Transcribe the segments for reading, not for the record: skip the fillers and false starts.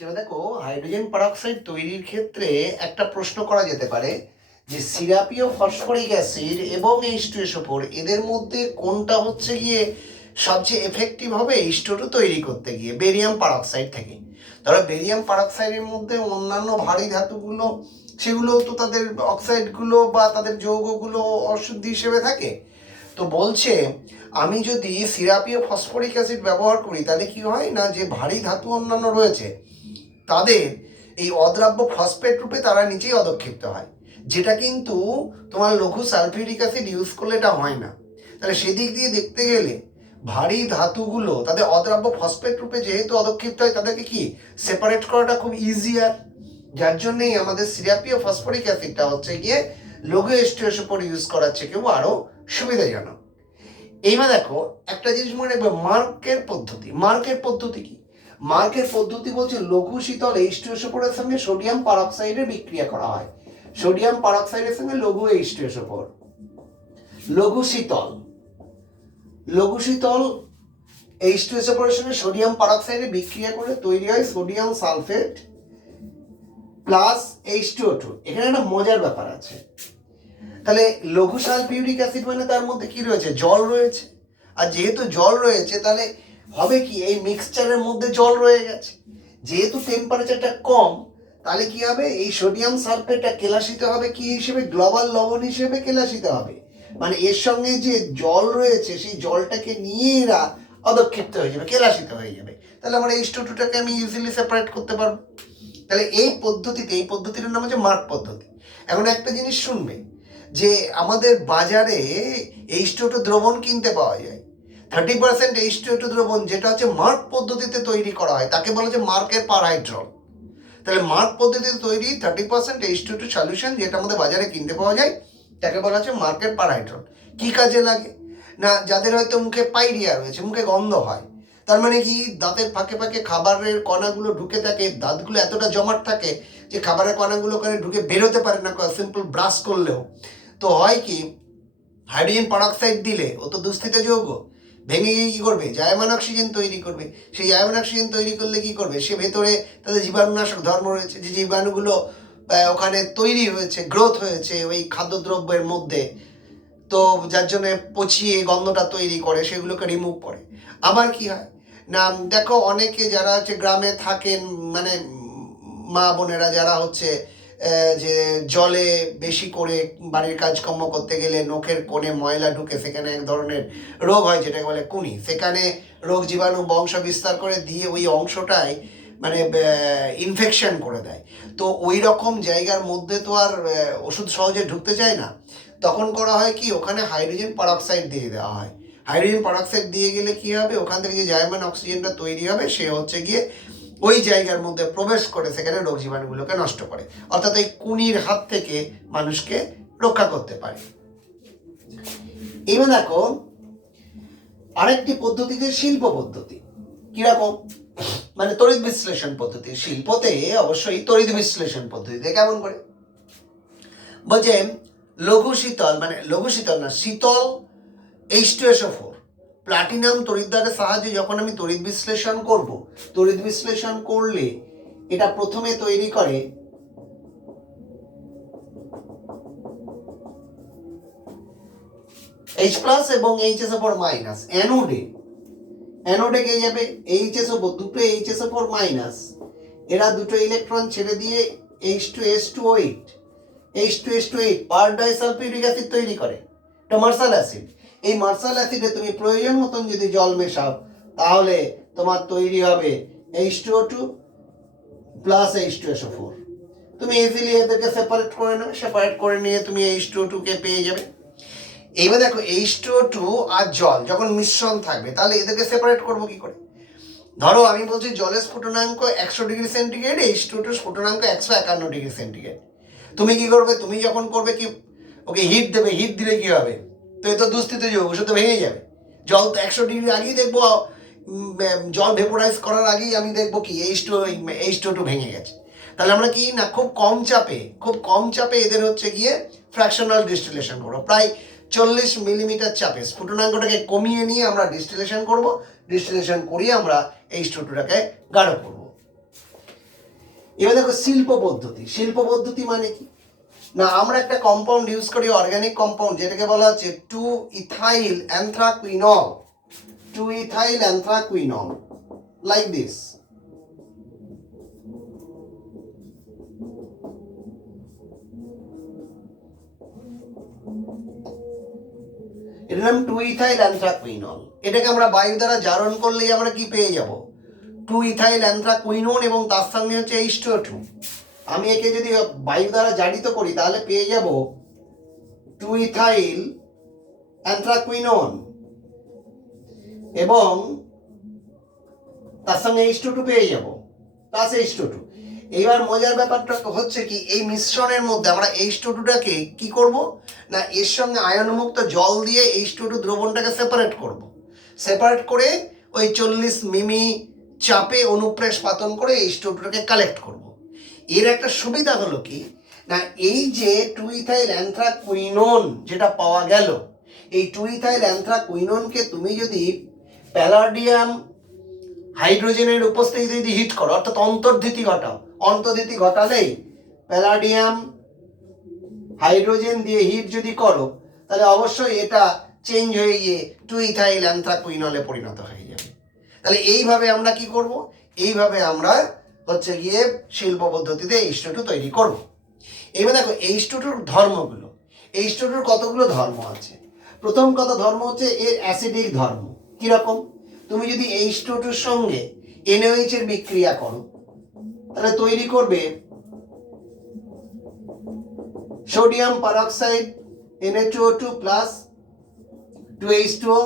সেটা দেখো, hydrogen peroxide তৈরির ক্ষেত্রে একটা প্রশ্ন করা যেতে পারে যে সিরাপীয় ফসফরিক অ্যাসিড এবং H2SO4 এদের মধ্যে কোনটা হচ্ছে গিয়ে সবচেয়ে এফেক্টিভ হবে H2O তৈরি করতে গিয়ে বেরিয়াম পারঅক্সাইড থেকে। ধরো বেরিয়াম পারঅক্সাইডের মধ্যে অন্যান্য ভারী ধাতুগুলো সেগুলো তো তাদের অক্সাইডগুলো বা তাদের যৌগগুলো অশুদ্ধি হিসেবে থাকে। তো বলছে আমি যদি সিরাপীয় ফসফরিক অ্যাসিড ব্যবহার করি তাহলে কি হয় না, যে ভারী ধাতু অন্যান্য রয়েছে তাদের এই অদ্রাব্য ফসফেট রূপে তারা নিচেই অধক্ষিপ্ত হয়, যেটা কিন্তু তোমার লঘু সালফিউরিক অ্যাসিড ইউজ করলে এটা হয় না। তাহলে সেদিক দিয়ে দেখতে গেলে ভারী ধাতুগুলো তাদের অদ্রাব্য ফসফেট রূপে যেহেতু অধক্ষিপ্ত হয় তাদেরকে কি সেপারেট করাটা খুব ইজিয়ার, যার জন্যই আমাদের সিরাপীয় ফসফরিক অ্যাসিডটা হচ্ছে গিয়ে লঘু H2SO4 ইউজ করার থেকেও আরও সুবিধাজনক। এইবার দেখো একটা জিনিস মনে রাখবে, মার্কের পদ্ধতি কি? মার্কের পদ্ধতি বলছে লঘু শীতল H2SO4 এর সঙ্গে সোডিয়াম পারঅক্সাইডের বিক্রিয়া করা হয়। সোডিয়াম পারঅক্সাইডের সঙ্গে লঘু H2SO4, লঘু শীতল H2SO4 এর সঙ্গে সোডিয়াম পারঅক্সাইডের বিক্রিয়া করে তৈরি হয় সোডিয়াম সালফেট প্লাস H2O2। এখানে একটা মজার ব্যাপার আছে। তাহলে লঘু সালফিউরিক অ্যাসিড মানে তার মধ্যে কি রয়েছে? জল রয়েছে। আর যেহেতু জল রয়েছে তাহলে হবে কি, এই মিক্সচারের মধ্যে জল রয়ে গেছে, যেহেতু টেম্পারেচারটা কম তাহলে কি হবে, এই সোডিয়াম সালফেটটা কেলাসিত হবে কি হিসেবে? গ্লোবাল লবণ হিসেবে কেলাসিত হবে। মানে এর সঙ্গে যে জল রয়েছে সেই জলটাকে নিয়ে এরা অধক্ষিপ্ত হয়ে যাবে, কেলাসিত হয়ে যাবে। তাহলে আমরা H2টাকে আমি ইজিলি সেপারেট করতে পারবো। তাহলে এই পদ্ধতিটার নাম হচ্ছে মার্ক পদ্ধতি। এখন একটা জিনিস শুনবে যে আমাদের বাজারে H2O দ্রবণ কিনতে পাওয়া যায়, 30% H2O দ্রবণ যেটা হচ্ছে মার্ক পদ্ধতিতে তৈরি করা হয় তাকে বলা হচ্ছে মার্কের পারহাইড্রল। তাহলে মার্ক পদ্ধতিতে তৈরি 30% H2O সলিউশন যেটা আমাদের বাজারে কিনতে পাওয়া যায় তাকে বলা হচ্ছে মার্কের পারহাইড্রল। কি কাজে লাগে না, যাদের হয়তো মুখে পাইরিয়া রয়েছে, মুখে গন্ধ হয়, তার মানে কি দাঁতের ফাঁকে ফাঁকে খাবারের কণাগুলো ঢুকে থাকে, দাঁতগুলো এতটা জমাট থাকে যে খাবারের কণাগুলো ওখানে ঢুকে বেরোতে পারে না সিম্পল ব্রাশ করলেও। তো হয় কি, হাইড্রোজেন পারঅক্সাইড দিলে ও তো দূষিত যৌগ ভেঙে গিয়ে কী করবে, জায়মান অক্সিজেন তৈরি করবে। সেই জায়মান অক্সিজেন তৈরি করলে কি করবে, সে ভেতরে তাদের জীবাণুনাশক ধর্ম রয়েছে, যে জীবাণুগুলো ওখানে তৈরি হয়েছে, গ্রোথ হয়েছে ওই খাদ্যদ্রব্যের মধ্যে, তো যার জন্য পচিয়ে গন্ধটা তৈরি করে, সেগুলোকে রিমুভ করে। আবার কি হয় না, দেখো অনেকে যারা হচ্ছে গ্রামে থাকেন, মানে মা বোনেরা যারা হচ্ছে যে জলে বেশি করে বাড়ির কাজকর্ম করতে গেলে নখের কোণে ময়লা ঢুকে সেখানে এক ধরনের রোগ হয় যেটাকে বলে কুনি, সেখানে রোগ জীবাণু বংশ বিস্তার করে দিয়ে ওই অংশটাই মানে ইনফেকশন করে দেয়। তো ওই রকম জায়গার মধ্যে তো আর ওষুধ সহজে ঢুকতে চায় না, তখন করা হয় কি, ওখানে হাইড্রোজেন পারঅক্সাইড দিয়ে দেওয়া হয়। হাইড্রোজেন পারঅক্সাইড দিয়ে গেলে কি হবে, ওখান থেকে যে জার্মান অক্সিজেনটা তৈরি হবে সে হচ্ছে গিয়ে ওই জায়গার মধ্যে প্রবেশ করে সেখানে রোগ জীবাণুগুলোকে নষ্ট করে, অর্থাৎ এই কুনির হাত থেকে মানুষকে রক্ষা করতে পারে। এবার দেখো আরেকটি পদ্ধতিতে শিল্প পদ্ধতি। কিরকম, মানে তড়িৎ বিশ্লেষণ পদ্ধতি। শিল্পতে অবশ্যই তড়িৎ বিশ্লেষণ পদ্ধতিতে কেমন করে বলছে, লঘু শীতল না, শীতল H2SO4 প্লাটিনাম তড়িৎদ্বারের সাহায্যে যখন আমি তড়িৎ বিশ্লেষণ করব, তড়িৎ বিশ্লেষণ করলে এটা প্রথমে তৈরি করে H+ এবং HSO4 মাইনাস। অ্যানোডে কে যাবে HSO4, দুটো HSO4 মাইনাস, এরা দুটো ইলেকট্রন ছেড়ে দিয়ে H2S2O8 পার ডাইসালফিউরিক অ্যাসিড তৈরি করে, এটা মার্শাল অ্যাসিড। এই মার্শাল অ্যাসিডে তুমি প্রয়োজন মতন যদি জল মেশাও তাহলে তোমার তৈরি হবে H2O2 প্লাস H2SO4। তুমি ইজিলি এদেরকে সেপারেট করে নেবে, সেপারেট করে নিয়ে তুমি H2O2 কে পেয়ে যাবে। এইবার দেখো H2O2 আর জল যখন মিশ্রণ থাকবে তাহলে এদেরকে সেপারেট করবো কি করে? ধরো আমি বলছি জলের স্ফুটনাঙ্ক 100°C, H2O2 স্ফুটনাঙ্ক 151°C। তুমি কি করবে, তুমি যখন করবে কি, ওকে হিট দেবে, হিট দিলে কি হবে, তো এ তো দুস্থিত যৌগ, সে তো ভেঙে যাবে। জল তো 100° আগেই দেখবো, জল ভেপোরাইজ করার আগেই আমি দেখবো কি H2O2 ভেঙে গেছে। তাহলে আমরা কি না, খুব কম চাপে এদের হচ্ছে গিয়ে ফ্র্যাকশনাল ডিস্টিলেশন করবো, প্রায় 40 মিলিমিটার চাপে স্ফুটনাঙ্কটাকে কমিয়ে নিয়ে আমরা ডিস্টিলেশন করব, ডিস্টিলেশন করিয়ে আমরা H2O2টাকে গাঢ় করব। এবার দেখো শিল্প পদ্ধতি মানে কি না, আমরা একটা কম্পাউন্ড ইউজ করি, অর্গানিক কম্পাউন্ড, যেটাকে বলা হচ্ছে 2-ইথাইল অ্যানথ্রাকুইনল, লাইক দিস। এটার নাম 2-ইথাইল অ্যানথ্রাকুইনল। এটাকে আমরা বায়ু দ্বারা জারণ করলেই আমরা কি পেয়ে যাব, 2-ইথাইল অ্যানথ্রাকুইনন, এবং তার সঙ্গে হচ্ছে H2O2। আমি একে যদি বায়ু দ্বারা জারিত করি তাহলে পেয়ে যাব 2-ইথাইল অ্যানথ্রাকুইনন এবং তার সঙ্গে H2O2 পেয়ে যাব, প্লাস H2O2। এইবার মজার ব্যাপারটা হচ্ছে কি, এই মিশ্রণের মধ্যে আমরা H2O2টাকে কি করব না, এর সঙ্গে আয়নমুক্ত জল দিয়ে H2O2 দ্রবণটাকে সেপারেট করব। সেপারেট করে ওই 40 মিমি চাপে অনুপ্রেস পাতন করে H2O2টাকে কালেক্ট করব। এর একটা সুবিধা হলো কি না, এই যে 2-ইথাইল অ্যানথ্রাকুইনন যেটা পাওয়া গেল, এই 2-ইথাইল অ্যানথ্রাকুইননকে তুমি যদি প্যালাডিয়াম হাইড্রোজেনের উপস্থিতি যদি হিট করো, অর্থাৎ অন্তর্ধিতি ঘটালেই প্যালাডিয়াম হাইড্রোজেন দিয়ে হিট যদি করো, তাহলে অবশ্যই এটা চেঞ্জ হয়ে গিয়ে 2-ইথাইল অ্যানথ্রাকুইনলে পরিণত হয়ে যাবে। তাহলে এইভাবে আমরা কি করব, এইভাবে আমরা হচ্ছে গিয়ে শিল্প পদ্ধতিতে H2O2 তৈরি করব। এবার দেখো H2O2 ধর্মগুলো, H2O2 কতগুলো ধর্ম আছে। প্রথম কথা ধর্ম হচ্ছে এর অ্যাসিডিক ধর্ম। কিরকম, তুমি যদি H2O2 এর সঙ্গে NaOH এর বিক্রিয়া করো তাহলে তৈরি করবে sodium peroxide Na2O2 plus 2H2O।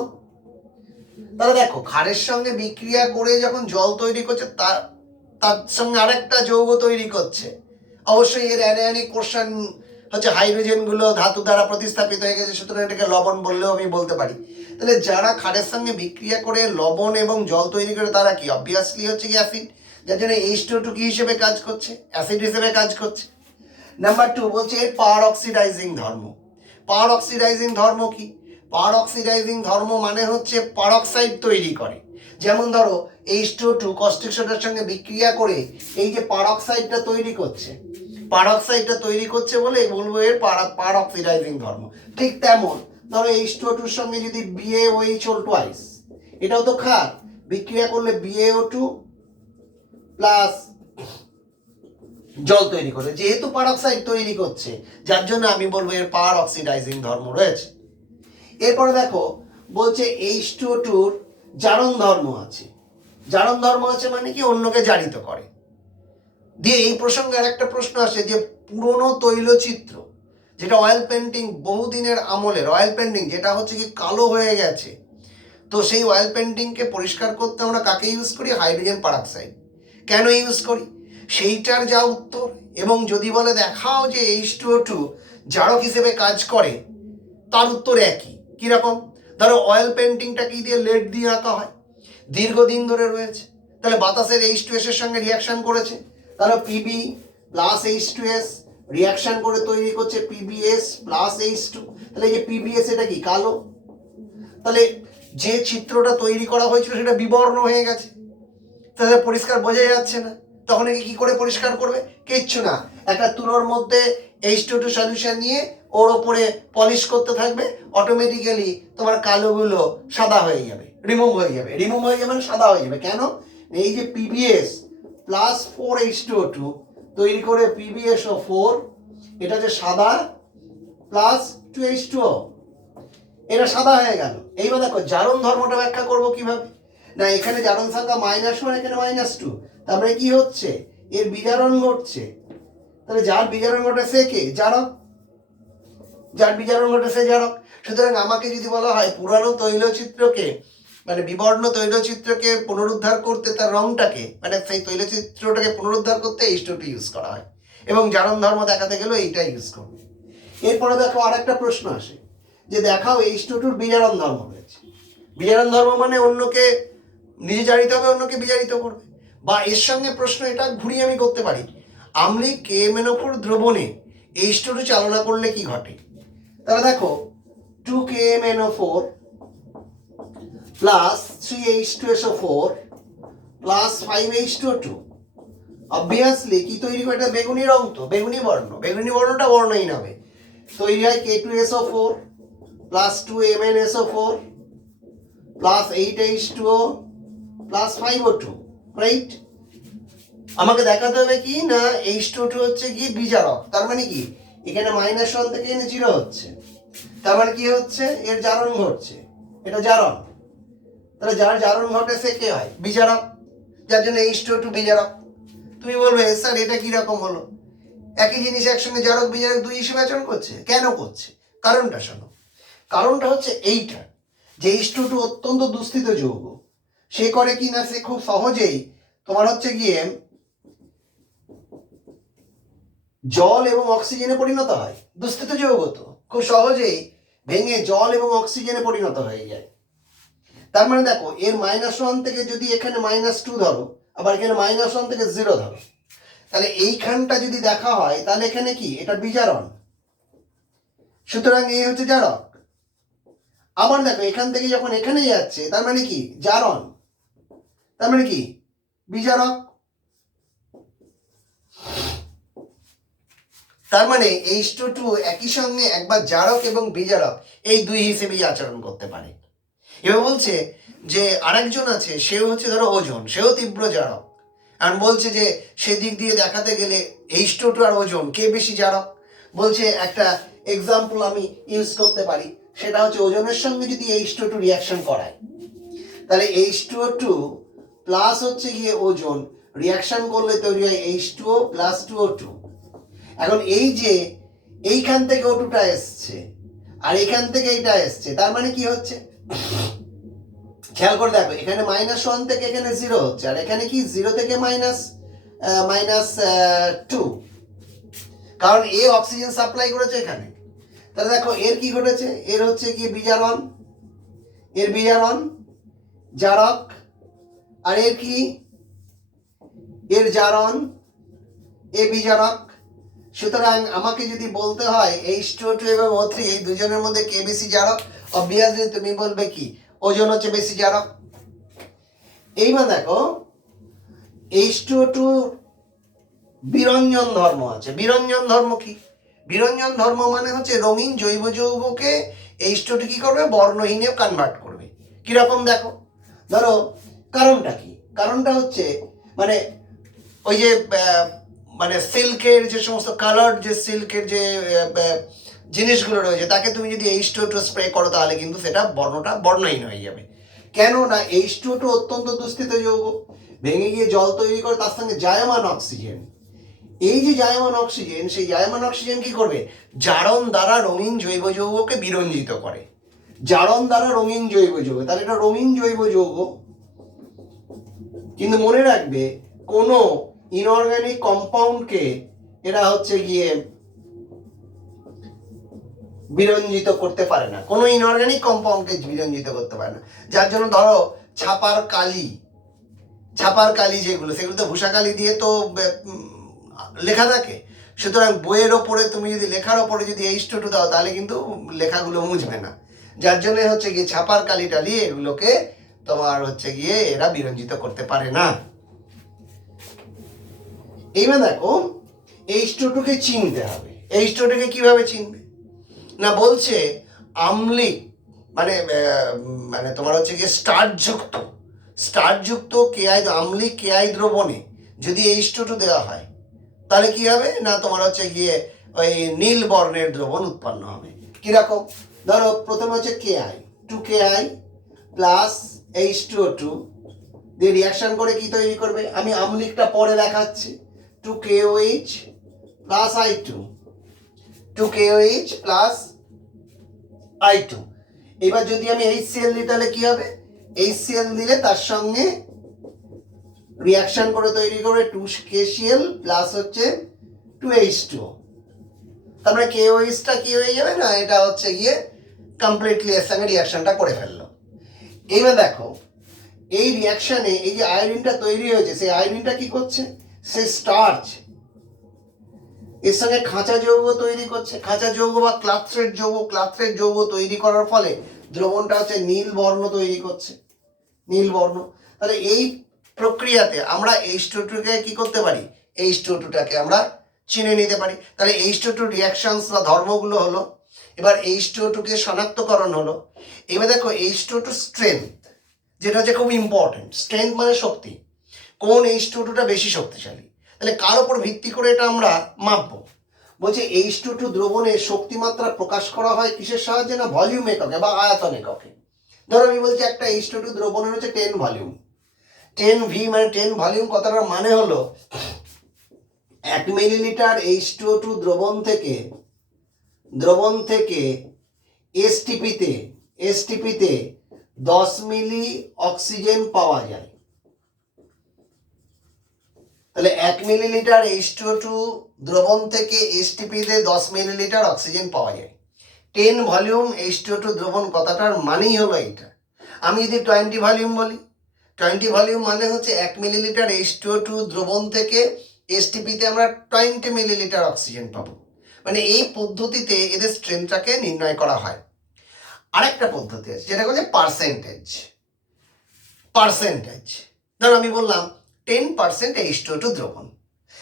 তাহলে দেখো ক্ষারের সঙ্গে বিক্রিয়া করে যখন জল তৈরি করছে তার সঙ্গে আরেকটা যৌগ তৈরি করছে, অবশ্যই এর অ্যানায়নিক পোর্শন হচ্ছে হাইড্রোজেনগুলো ধাতু দ্বারা প্রতিস্থাপিত হয়ে গেছে, সুতরাং এটাকে লবণ বললেও আমি বলতে পারি। তাহলে যারা ক্ষারের সঙ্গে বিক্রিয়া করে লবণ এবং জল তৈরি করে তারা কি অবভিয়াসলি হচ্ছে কি অ্যাসিড, যার জন্য H2O2 কি হিসেবে কাজ করছে, অ্যাসিড হিসেবে কাজ করছে। নাম্বার 2 বলছে এর পাওয়ার অক্সিডাইজিং ধর্ম। পাওয়ার অক্সিডাইজিং ধর্ম কি, পাওয়ার অক্সিডাইজিং ধর্ম মানে হচ্ছে পারঅক্সাইড তৈরি করে। যেমন ধরো H2O2 কস্টিক সোডার সঙ্গে বিক্রিয়া করে এই যে পারঅক্সাইডটা তৈরি করছে বলে বলবো এর পাওয়ার অক্সিডাইজিং ধর্ম। ঠিক তেমন ধরো H2O2 এর সঙ্গে যদি BaOH হল টুয়াইস, এটাও তো ক্ষার, বিক্রিয়া করলে BaO2 প্লাস জল তৈরি করে, যেহেতু পারঅক্সাইড তৈরি করছে যার জন্য আমি বলবো এর পাওয়ার অক্সিডাইজিং ধর্ম রয়েছে। এরপরে দেখো বলছে H2O2 জারণ ধর্ম আছে। জারণ ধর্ম আছে মানে কি, অন্যকে জারিত করে। দিয়ে এই প্রসঙ্গে আরেকটা প্রশ্ন আসে যে পুরনো তৈলচিত্র যেটা অয়েল পেন্টিং, বহুদিনের আমলের অয়েল পেন্টিং যেটা হচ্ছে কি কালো হয়ে গেছে, তো সেই অয়েল পেন্টিংকে পরিষ্কার করতে আমরা কাকে ইউজ করি, হাইড্রোজেন পারঅক্সাইড। কেন ইউজ করি সেইটার যা উত্তর, এবং যদি বলে দেখাও যে H2O2 জারক হিসেবে কাজ করে, তার উত্তর একই। কিরকম, ধরো অয়েল পেন্টিংটা কি দিয়ে, লেড দিয়ে আঁকা হয়, দীর্ঘদিন ধরে রয়েছে, তাহলে বাতাসের H2S এর সঙ্গে রিয়াকশন করেছে, তাহলে Pb প্লাস H2S রিয়াকশন করে তৈরি করছে PbS প্লাস H2। তাহলে এই যে PbS এটা কি কালো, তাহলে যে চিত্রটা তৈরি করা হয়েছিল সেটা বিবর্ণ হয়ে গেছে, তাহলে পরিষ্কার বোঝা যাচ্ছে না। তখন কি করে পরিষ্কার করবে, কিচ্ছু না, একটা তুলোর মধ্যে H2O2 সলিউশন নিয়ে ওর ওপরে পলিশ করতে থাকবে, অটোমেটিক্যালি তোমার কালোগুলো সাদা হয়ে যাবে, রিমুভ হয়ে যাবে মানে সাদা হয়ে যাবে। কেন, এই যে PbS প্লাস 4H2O2 তৈরি করে PbSO4, এটা যে সাদা প্লাস 2H2O, এটা সাদা হয়ে গেল। এইবার দেখো জারণ ধর্মটা ব্যাখ্যা করবো কিভাবে না, এখানে জারণ সংখ্যা -1, এখানে -2, তারপরে কি হচ্ছে, এর বিজারণ ঘটছে। তাহলে যার বিজারণ ঘটে সে কে, জারক, যার বিজারণ ঘটে সে জারক। সুতরাং আমাকে যদি বলা হয় পুরানো তৈলচিত্রকে মানে বিবর্ণ তৈলচিত্রকে পুনরুদ্ধার করতে, তার রংটাকে মানে সেই তৈলচিত্রটাকে পুনরুদ্ধার করতে H2O2 ইউজ করা হয়, এবং জারণ ধর্ম দেখাতে গেলেও এইটা ইউজ করবে। এরপরে দেখো আরেকটা প্রশ্ন আসে যে দেখাও H2O2 বিজারণ ধর্ম রয়েছে। বিজারণ ধর্ম মানে অন্যকে নিজে জারিত হবে, অন্যকে বিজারিত করবে। বা এর সঙ্গে প্রশ্ন এটা ঘুরিয়ে আমি করতে পারি, আম্লিক KMnO4 দ্রবণে H2O2 চালনা করলে কি ঘটে। তাহলে দেখো 2KMnO4 plus 3H2SO4 plus 5H2O2 obviously কি তৈরি করে? এটা বেগুনি রং, তো বেগুনি বর্ণ, বেগুনি বর্ণটা বর্ণহীন হবে। তৈরি হয় K2SO4 plus 2MnSO4 plus 8H2O plus 5O2, right? আমাকে দেখাতে হবে কি না H2O2 হচ্ছে কি বিজারক, তার মানে কি এখানে -1 থেকে এখানে 0 হচ্ছে, তার মানে কি হচ্ছে এর জারণ ঘটছে, এটা জারণ। তাহলে যার জারণ ঘটে সে কে হয়? বিজারক, যার জন্য H2O2 বিজারক। তুমি বলবে স্যার এটা কি রকম হলো? একই জিনিস একসঙ্গে জারক বিজারক দুই হিসেবে আচরণ করছে, কেন করছে? কারণটা শোনো। কারণটা হচ্ছে এইটা যে H2O2 অত্যন্ত দুস্থিত যৌগ। সে করে কি না, সে খুব সহজেই তোমার হচ্ছে গিয়ে জল এবং অক্সিজেনে পরিণত হয়। দুস্থিত যৌগ তো খুব সহজেই ভেঙে জল এবং অক্সিজেনে পরিণত হয়ে যায়। তার মানে দেখো এর -1 থেকে যদি এখানে -2 ধরো, আবার এখানে -1 থেকে 0 ধরো, তাহলে এইখানটা যদি দেখা হয় তাহলে এখানে কি এটা বিজারণ, সুতরাং এই হচ্ছে জারক। আবার দেখো এখান থেকে যখন এখানে যাচ্ছে তার মানে কি জারণ, তার মানে কি বিজারক। তার মানে H2O2 একই সঙ্গে একবার জারক এবং বিজারক এই দুই হিসেবেই আচরণ করতে পারে। এবার বলছে যে আরেকজন আছে, সেও হচ্ছে ধরো ওজন, সেও তীব্র জারক, আর বলছে যে সেদিক দিয়ে দেখাতে গেলে H2O2 আর ওজন কে বেশি জারক। বলছে একটা এক্সাম্পল আমি ইউজ করতে পারি, সেটা হচ্ছে ওজনের সঙ্গে যদি H2O2 রিয়াকশন করায়, তাহলে H2O2 প্লাস হচ্ছে গিয়ে ওজন রিয়াকশন করলে তৈরি হয় H2O প্লাস 2O2। এখন এই যে এইখান থেকে O2টা এসছে আর এখান থেকে এইটা এসছে, তার মানে কি হচ্ছে খেয়াল করে দেখো, এখানে -1 থেকে এখানে 0 হচ্ছে, আর এখানে কি 0 থেকে -2, কারণ এ অক্সিজেন সাপ্লাই করেছে এখানে। তাহলে দেখো এর কি ঘটেছে, এর হচ্ছে কি বিজারণ, এর বিজারণ জারক, আর এর কি এর জারণ, এ বিজারক। সুতরাং আমাকে যদি বলতে হয় H2O2 এবং O3 এই দুজনের মধ্যে কে বেশি জারক, অবভিয়াসলি তুমি বলবে কি ওজন হচ্ছে বেশি জারক। এইবার দেখো H2O2 বিরঞ্জন ধর্ম আছে। বিরঞ্জন ধর্ম কি? বিরঞ্জন ধর্ম মানে হচ্ছে রঙিন জৈব যৌগকে H2O2 কি করবে, বর্ণহীনে কনভার্ট করবে। কিরকম দেখো, ধরো কারণটা কি? কারণটা হচ্ছে মানে ওই যে মানে সিল্কের যে সমস্ত কালার্ড যে সিল্কের যে জিনিসগুলো রয়েছে, তাকে তুমি যদি H2O2 স্প্রে করো তাহলে কিন্তু সেটা বর্ণটা বর্ণহীন হয়ে যাবে। কেন না H2O2 অত্যন্ত দুস্থিত যৌগ, ভেঙে গিয়ে জল তৈরি করে, তার সঙ্গে জায়মান অক্সিজেন। এই যে জায়মান অক্সিজেন, সেই জায়মান অক্সিজেন কি করবে, জারণ দ্বারা রঙিন জৈব যৌগকে বিরঞ্জিত করে। জারণ দ্বারা রঙিন জৈব যৌগ, তাহলে এটা রঙিন জৈব যৌগ। কিন্তু মনে রাখবে কোনো ইনঅর্গানিক কম্পাউন্ডকে এরা হচ্ছে গিয়ে বিরঞ্জিত করতে পারে না, কোনো ইনঅর্গানিক কম্পাউন্ডকে বিরঞ্জিত করতে পারে না। যার জন্য ধরো ছাপার কালি যেগুলো, সেগুলো তো ভূষা কালি দিয়ে তো লেখা থাকে। সুতরাং বইয়ের ওপরে তুমি যদি লেখার ওপরে যদি H2O2 দাও তাহলে কিন্তু লেখাগুলো মুছবে না। যার জন্য হচ্ছে গিয়ে ছাপার কালি টালি এগুলোকে তোমার হচ্ছে গিয়ে এরা বিরঞ্জিত করতে পারে না। এইবার দেখো H2O2 কে চিনতে হবে। H2O2 কে কিভাবে চিনবে না, বলছে আম্লিক মানে মানে তোমার হচ্ছে গিয়ে স্টার্চযুক্ত আম্লিক কেআই দ্রবণে যদি H2O2 দেওয়া হয় তাহলে কি হবে না, তোমার হচ্ছে গিয়ে ওই নীল বর্ণের দ্রবণ উৎপন্ন হবে। কিরকম, ধরো প্রথমে হচ্ছে কেআই 2KI প্লাস H2O2 দিয়ে রিয়াকশন করে কি তৈরি করবে, আমি আম্লিকটা পরে দেখাচ্ছি। 2KOH plus I2, 2KOH plus I2। এবার যদি আমি HCl দিই তাহলে কি হবে, HCl দিলে তার সঙ্গে রিয়াকশন করে তৈরি করবে 2KCl প্লাস হচ্ছে 2H2O। তারপরে KOH-টা কি হয়ে যাবে না, এটা হচ্ছে গিয়ে কমপ্লিটলি এর সঙ্গে রিয়াকশনটা করে ফেললো। এইবার দেখো এই রিয়াকশনে এই যে আয়োডিনটা তৈরি হয়েছে, সেই আয়োডিনটা কি করছে, সে স্টার্চ এর সঙ্গে খাঁচা যৌগ তৈরি করছে। খাঁচা যৌগ বা ক্লাথ্রেট যৌগ তৈরি করার ফলে দ্রবণটা হচ্ছে নীল বর্ণ তৈরি করছে, নীল বর্ণ। তাহলে এই প্রক্রিয়াতে আমরা H2O2 কে কি করতে পারি, H2O2টাকে আমরা চিনে নিতে পারি। তাহলে H2O2 রিয়াকশনস বা ধর্মগুলো হলো। এবার H2O2কে শনাক্তকরণ হলো। এবার দেখো H2O2 স্ট্রেংথ, যেটা হচ্ছে খুব ইম্পর্টেন্ট। স্ট্রেংথ মানে শক্তি, কোন H2O2টা বেশি শক্তিশালী। তাহলে কার উপর ভিত্তি করে এটা আমরা মাপবো? বলছে H2O2 দ্রবণের শক্তিমাত্রা প্রকাশ করা হয় কিসের সাহায্যে? না ভলিউম এককে বা আয়তন এককে। ধরো আমি বলছি একটা H2O2 দ্রবণের হচ্ছে 10 ভলিউম, 10 V মানে 10 ভলিউম, কথাটার মানে হলো 1 মিলিলিটার H2O2 দ্রবণ থেকে এসটিপিতে 10 মিলি অক্সিজেন পাওয়া যায়। তাহলে 1 মিলিলিটার H2O2 দ্রবণ থেকে এসটিপিতে 10 মিলিলিটার অক্সিজেন পাওয়া যায়। 10 ভলিউম H2O2 দ্রবণ কথাটার মানেই হলো এটা। আমি যদি 20 ভলিউম বলি, 20 ভলিউম মানে হচ্ছে 1 মিলিলিটার H2O2 দ্রবণ থেকে এসটিপিতে আমরা 20 মিলিলিটার অক্সিজেন পাবো। মানে এই পদ্ধতিতে এদের স্ট্রেংথটাকে নির্ণয় করা হয়। আরেকটা পদ্ধতি আছে যেটা হচ্ছে পার্সেন্টেজ। ধরো আমি বললাম 10% H2O2 দ্রবণ।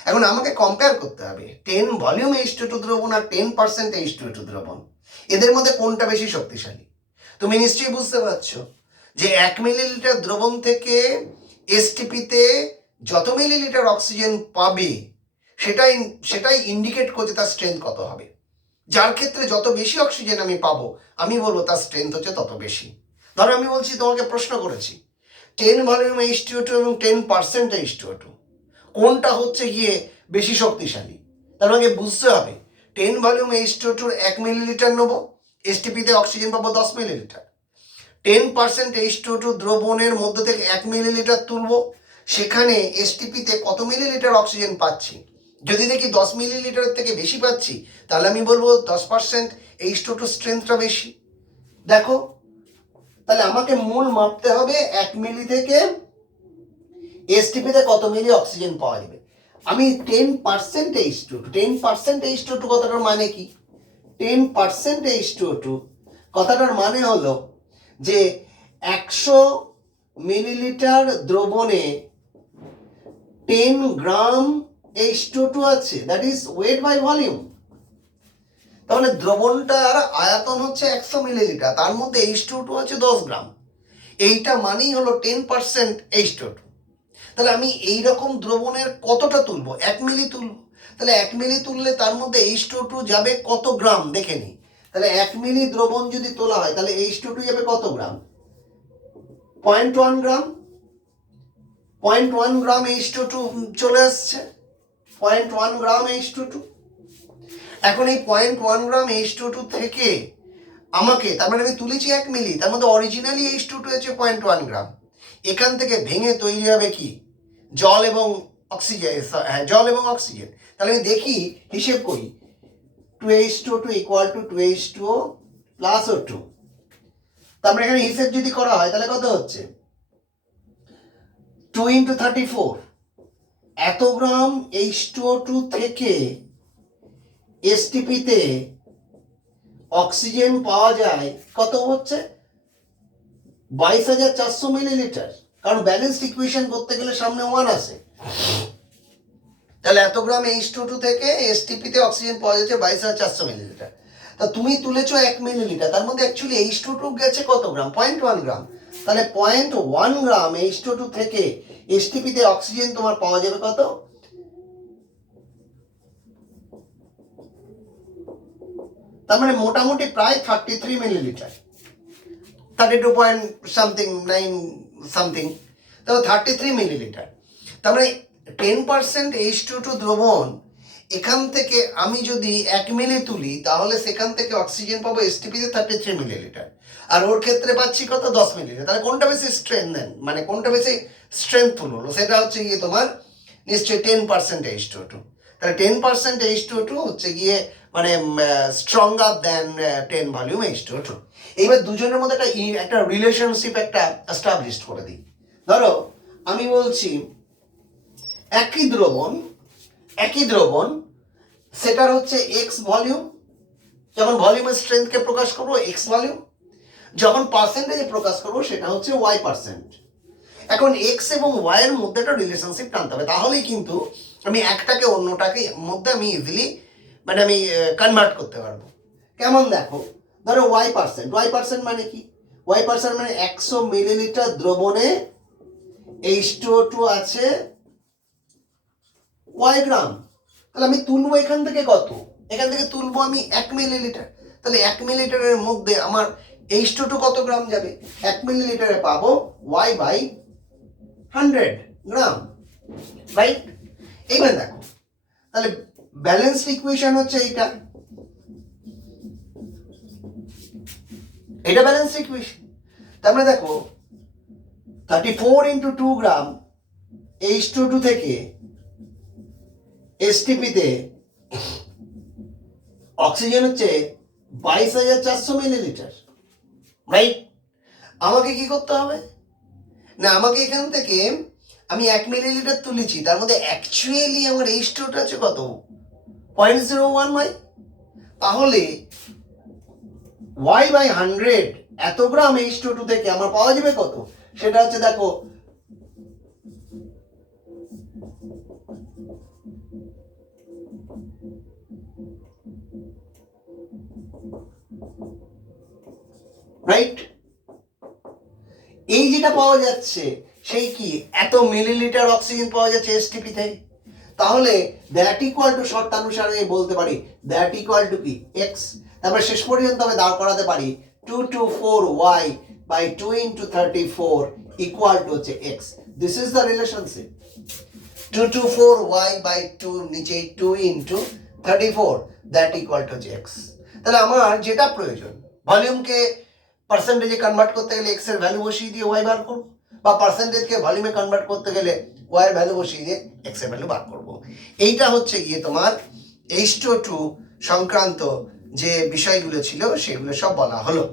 এখন আমাকে কম্পেয়ার করতে হবে 10 ভলিউম H2O2 দ্রবণ আর 10% H2O2 দ্রবণ, এদের মধ্যে কোনটা বেশি শক্তিশালী। তুমি নিশ্চয়ই বুঝতে পারছো যে 1 মিলিলিটার দ্রবণ থেকে এসটিপিতে যত মিলিলিটার অক্সিজেন পাবে সেটাই ইন্ডিকেট করছে তার স্ট্রেংথ কত হবে। যার ক্ষেত্রে যত বেশি অক্সিজেন আমি পাবো, আমি বলবো তার স্ট্রেংথ হচ্ছে তত বেশি। ধরো আমি বলছি, তোমাকে প্রশ্ন করেছি 10 ভলিউম H2O2 এবং 10% H2O2 কোনটা হচ্ছে গিয়ে বেশি শক্তিশালী। তার মানে বুঝতে হবে 10 ভলিউম H2O2 1 মিলিলিটার নেবো, এসটিপিতে অক্সিজেন পাবো 10 মিলিলিটার। 10% H2O2 দ্রবণের মধ্যে থেকে 1 মিলিলিটার তুলবো, সেখানে এসটিপিতে কত মিলিলিটার অক্সিজেন পাচ্ছি। যদি দেখি 10 মিলিলিটারের থেকে বেশি পাচ্ছি, তাহলে আমি বলবো 10% H2O2 স্ট্রেংথটা বেশি। দেখো, তাহলে আমাকে মূল মাপতে হবে 1 মিলি থেকে এসটিপিতে কত মিলি অক্সিজেন পাওয়া যাবে। আমি 10% H2O2 কথাটার মানে কি? 10% H2O2 কথাটার মানে হলো যে 100 মিলিলিটার দ্রবণে 10 গ্রাম H2O2 আছে, that is weight by volume. তাহলে দ্রবণটার আয়তন হচ্ছে 100 মিলিলিটার, তার মধ্যে H2O2 আছে 10 গ্রাম। এইটা মানেই হলো 10% H2O2। তাহলে আমি এই রকম দ্রবণের কতটা তুলবো? 1 মিলি তুলবো। তাহলে 1 মিলি তুললে তার মধ্যে H2O2 যাবে কত গ্রাম দেখে নিই। তাহলে 1 মিলি দ্রবণ যদি তোলা হয় তাহলে H2O2 যাবে কত গ্রাম? 0.1 গ্রাম। 0.1 গ্রাম H2O2 চলে আসছে, 0.1 গ্রাম H2O2। এখন এই 0.1 গ্রাম H2O2 থেকে আমাকে, তার মানে আমি তুলেছি 1 মিলি, তার মধ্যে অরিজিনালি H2O2 আছে 0.1 গ্রাম। এখান থেকে ভেঙে তৈরি হবে কি? জল এবং অক্সিজেন। হ্যাঁ, জল এবং অক্সিজেন। তাহলে আমি দেখি, হিসেব করি, 2H2O2 equal to 2H2O plus O2। তারপরে এখানে হিসেব যদি করা হয় তাহলে কত হচ্ছে? 2 into 34। এত গ্রাম H2O2 থেকে এসটিপিতে অক্সিজেন পাওয়া যায় কত হচ্ছে? 22,400 মিলিলিটার। কারণ ব্যালেন্সড ইকুয়েশন করতে গেলে সামনে 1 আসে। তাহলে এত গ্রাম H2O2 থেকে এসটিপিতে অক্সিজেন পাওয়া যাচ্ছে 22,400 মিলিলিটার। তা তুমি তুলেছো 1 মিলিলিটার, তার মধ্যে অ্যাকচুয়ালি H2O2 গেছে কত গ্রাম? 0.1 গ্রাম। তাহলে 0.1 গ্রাম H2O2 থেকে এসটিপিতে অক্সিজেন তোমার পাওয়া যাবে কত? তার মানে মোটামুটি প্রায় 33 মিলিলিটার, 32 পয়েন্ট সামথিং 9 সামথিং, তাহলে 33 মিলিলিটার। তার মানে 10% H2O2 দ্রবণ, এখান থেকে আমি যদি 1 মিলি তুলি তাহলে সেখান থেকে অক্সিজেন পাবো এসটিপিতে 33 মিলিলিটার, আর ওর ক্ষেত্রে পাচ্ছি কত? 10 মিলিলিটার। তাহলে কোনটা বেশি স্ট্রেংথ দেন, মানে কোনটা বেশি স্ট্রেংথফুল হলো? সেটা হচ্ছে গিয়ে তোমার নিশ্চয়ই 10% H2O2। তাহলে 10% H2O2 হচ্ছে গিয়ে মানে স্ট্রঙ্গার দ্যান 10 ভলিউম H2O2। এইবার দুজনের মধ্যে একটা রিলেশনশিপ একটা এস্টাবলিশ করে দিই। ধরো আমি বলছি একই দ্রবণ সেটার হচ্ছে এক্স ভলিউম, যখন ভলিউমের স্ট্রেংথকে প্রকাশ করবো এক্স ভলিউম, যখন পার্সেন্টেজে প্রকাশ করবো সেটা হচ্ছে ওয়াই পার্সেন্ট। এখন এক্স এবং ওয়াই এর মধ্যে একটা রিলেশনশিপ টানতে হবে, তাহলেই কিন্তু আমি একটাকে অন্যটাকে মধ্যে আমি ইজিলি মানে আমি কনভার্ট করতে পারবো। কেমন দেখো, ধরো ওয়াই পার্সেন্ট মানে কি? ওয়াই পার্সেন্ট মানে 100 মিলিলিটার দ্রবণে H2O2 আছে ওয়াই গ্রাম। তাহলে আমি তুলবো এখান থেকে কত? এখান থেকে তুলবো আমি 1 মিলিলিটার। তাহলে 1 মিলিলিটারের মধ্যে আমার H2O2 কত গ্রাম যাবে? 1 মিলিলিটারে পাবো Y/100 গ্রাম, রাইট? এইবার দেখো, তাহলে ব্যালেন্সড ইকুয়েশন হচ্ছে এইটা, এটা ব্যালেন্সড ইকুয়েশন। তারপরে দেখো 34 ইন্টু 2 গ্রাম H2O2 থেকে এসটিপিতে অক্সিজেন হচ্ছে 22,400 মিলিলিটার, রাইট? আমাকে কি করতে হবে না, আমাকে এখান থেকে আমি 1 মিলিলিটার তুলেছি, তার মধ্যে অ্যাকচুয়ালি আমার H2O2 আছে কত? 0.01 হয়। তাহলে Y/100 এত গ্রাম H2O2 থেকে আমার পাওয়া যাবে কত? সেটা হচ্ছে দেখো রাইট, এই যেটা পাওয়া যাচ্ছে সেই কি এত মিলিলিটার অক্সিজেন পাওয়া যাচ্ছে এসটিপি থেকে। তাহলে দ্যাট ইকুয়াল টু শর্তানুসারে বলতে পারি দ্যাট ইকুয়াল টু কি এক্স। তারপর শেষ পর্যন্ত আমি দাঁড় করাতে পারি 224y/2 × 34 ইকুয়াল টু হচ্ছে x. This is the relationship. 224y/2 নিচে 2 × 34 দ্যাট ইকুয়াল টু হচ্ছে এক্স। তাহলে আমার যেটা প্রয়োজন, ভলিউমকে পার্সেন্টেজে কনভার্ট করতে গেলে এক্স এর ভ্যালু বসিয়ে দিয়ে ওয়াই বার করবো, বা পার্সেন্টেজকে ভলিউমে কনভার্ট করতে গেলে ওয়াই এর ভ্যালু বসিয়ে দিয়ে এক্স এর ভ্যালু বার করবো। এইটা হচ্ছে গিয়ে তোমার H2O2 সংক্রান্ত যে বিষয়গুলো ছিল সেগুলো সব বলা হলো।